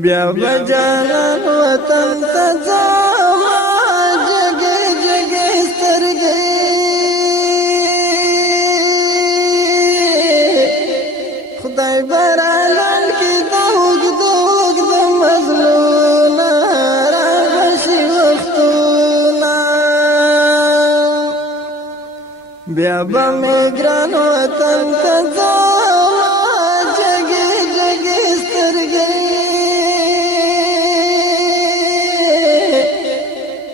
بیا بجانان وطن تزاما جگه جگه سترگی خدای برالان کی دوگ دوگ د مظلونا را بشی وختونا بیا بمیگران وطن تزاما جگه جگه سترگی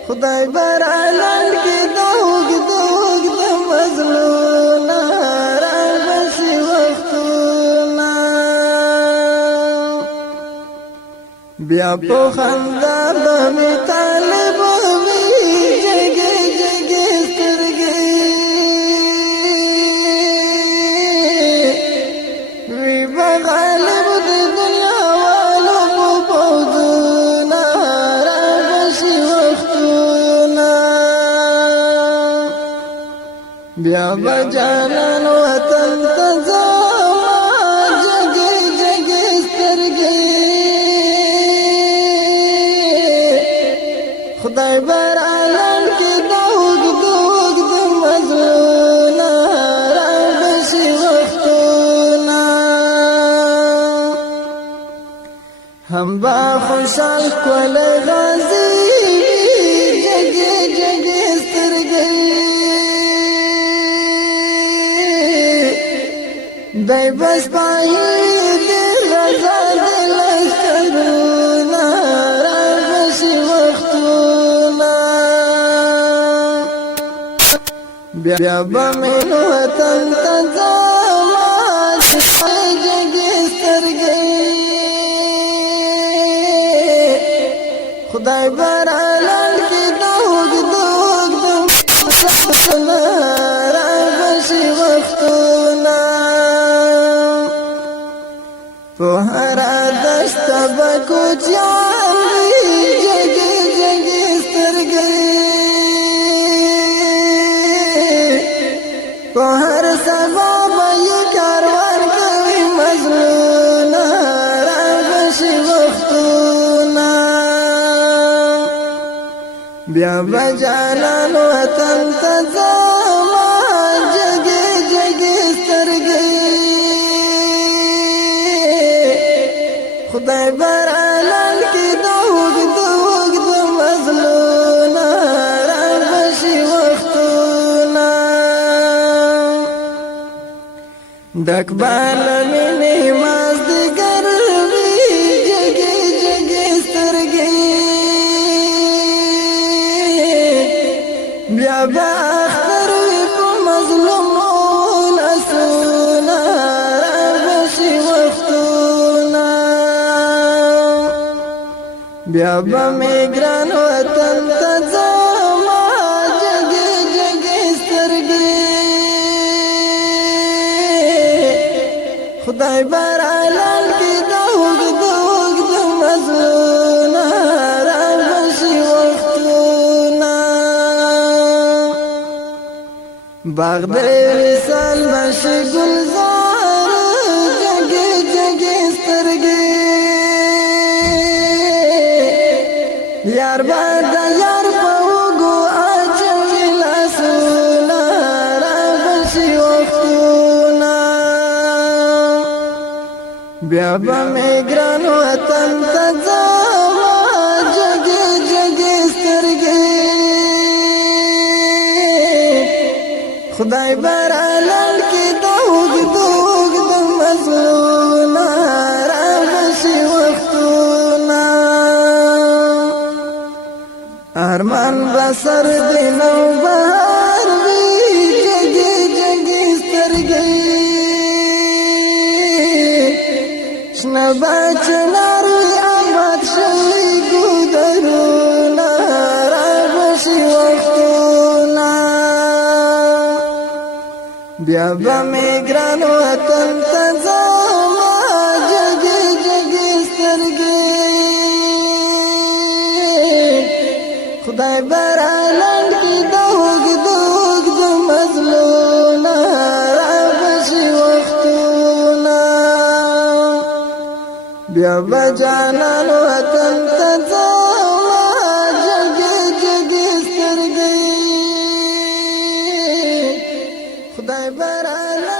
خدای برالان کی دوگ دوگ د مظلونا را بشی وختونا بیا په خندا به طالب وی جگه جگه سترګې وی بغالب د دنیا والو په پوزونه را بشي وختونه بیا بجانان وطن ته ځما جگه جگه سترګې خدای برالان کی دوگ دوگ د مظلونا را بشي وختونا هم با خوشحال کول غازی جگه جگه سترګې دای بس پای دې رضا دې لسترونا را بشي وختونا بیا بمین وطن تزاما جگه سترګې خدای برالان کی دوگ دوگ د مظلونا را بشي وختونا په هر دشت بکو چاوي جگه جگه سترګې په هر سبا به کاروان کوي مظلونا را بشي وختونا بیا بجانان وطن ته ځما جگه جگه سترګې خدای برالان کی دوگ دوگ د مظلونا را بشي وختونا دکبال مینه مازدیګر وی جگه جگه سترګې بیا به اختر وی په مظلومون اسونا را بشي وختونا بیا بمیگران وطن ته ځما جگه جگه سترګې خدای برالان کی دوگ دوگ د مظلونا را بشي وختونا باغ د وصال بشي گلزار جگه جگه سترګې یار بعد یار په وګو اچوي لاسونه را بشي وختونه بیا بمیگران وطن ته ځما جگه جگه سترګې خدای برالان کی دوگ دوگ د مظلونا را بشي وختونه ارمان بسر دینو بهار وی جگه جگه سترګې شنه بچنار وی آباد شوی ګودرونه را بشي وختونه بیا بمیگران وطن ته ځما جگه جگه سترګې خدای برالان کی دوگ دوگ د مظلونا را بشي وختونه بیا بجانان وطن تزاما جگی جگی سترگی خدای برانا